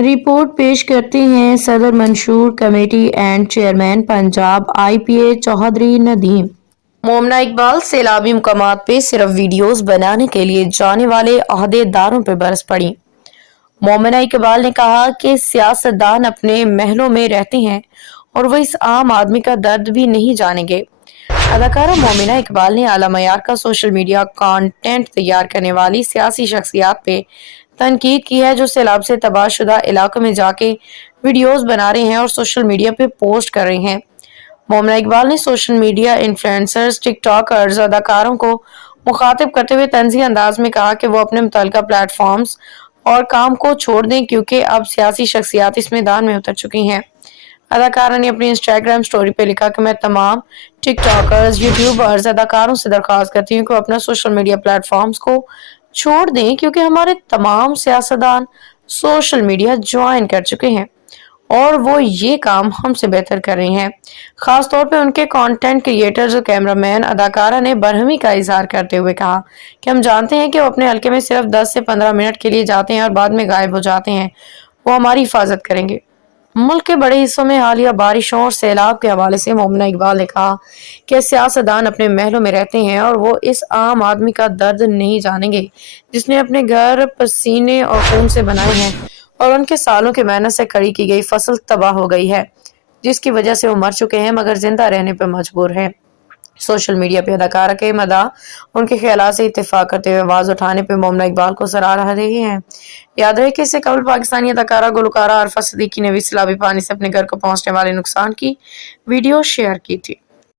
Report پیش کرتے ہیں صدر منشور committee and chairman Punjab IPA Chaudhry Nadeem. Momina Iqbal سیلابی مقامات پہ صرف ویڈیوز بنانے کے لیے جانے والے عہدے داروں پہ برس پڑی۔ مومنہ اقبال نے کہا کہ سیاستدان اپنے محلوں میں رہتے ہیں اور وہ اس عام آدمی کا درد بھی نہیں جانیں گے۔ اداکارہ مومنہ اقبال نے اعلیٰ معیار کا سوشل میڈیا کانٹینٹ تیار کرنے والی سیاسی شخصیات پہ تنقید کی ہے جو سیلاب سے تباہ شدہ علاقوں میں جا کے ویڈیوز بنا رہے ہیں اور سوشل میڈیا پہ پوسٹ کر رہے ہیں۔ مومنہ اقبال نے سوشل میڈیا انفلوئنسرز، ٹک ٹاکرز، اداکاروں کو مخاطب کرتے ہوئے طنزی انداز میں کہا کہ وہ اپنے متعلقہ پلیٹ فارمز اور کام کو چھوڑ دیں کیونکہ اب سیاسی شخصیات اس میدان میں اتر چکی ہیں۔ اداکارہ نے اپنی انسٹاگرام سٹوری پہ لکھا کہ میں تمام ٹک ٹاکرز، یوٹیوبرز، اداکاروں سے درخواست کرتی ہوں کہ وہ اپنا سوشل میڈیا پلیٹ فارمز کو چھوڑ دیں کیونکہ ہمارے تمام سیاستدان سوشل میڈیا جوائن کر چکے ہیں اور وہ یہ کام ہم سے بہتر کر رہے ہیں۔ خاص طور پہ ان کے کانٹینٹ کریئٹرز اور کیمرہ مین۔ اداکارہ نے برہمی کا اظہار کرتے ہوئے کہا کہ ہم جانتے ہیں کہ وہ اپنے حلقے میں صرف 10 سے 15 منٹ کے لیے جاتے ہیں اور بعد میں غائب ہو جاتے ہیں۔ وہ ہماری حفاظت کریں گے۔ ملک کے بڑے حصوں میں حالیہ بارشوں اور سیلاب کے حوالے سے مومنہ اقبال نے کہا کہ سیاستدان اپنے محلوں میں رہتے ہیں اور وہ اس عام آدمی کا درد نہیں جانیں گے جس نے اپنے گھر پسینے اور خون سے بنائے ہیں اور ان کے سالوں کی محنت سے کھڑی کی گئی فصل تباہ ہو گئی ہے جس کی وجہ سے وہ مر چکے ہیں مگر زندہ رہنے پہ مجبور ہیں۔ سوشل میڈیا پہ اداکارہ کے مداح ان کے خیالات سے اتفاق کرتے ہوئے آواز اٹھانے پہ مومنہ اقبال کو سراہ رہے ہیں۔ یاد رہے کہ اس سے قبل پاکستانی اداکارہ گلوکارہ عارفہ صدیقی نے بھی سیلابی پانی سے اپنے گھر کو پہنچنے والے نقصان کی ویڈیو شیئر کی تھی۔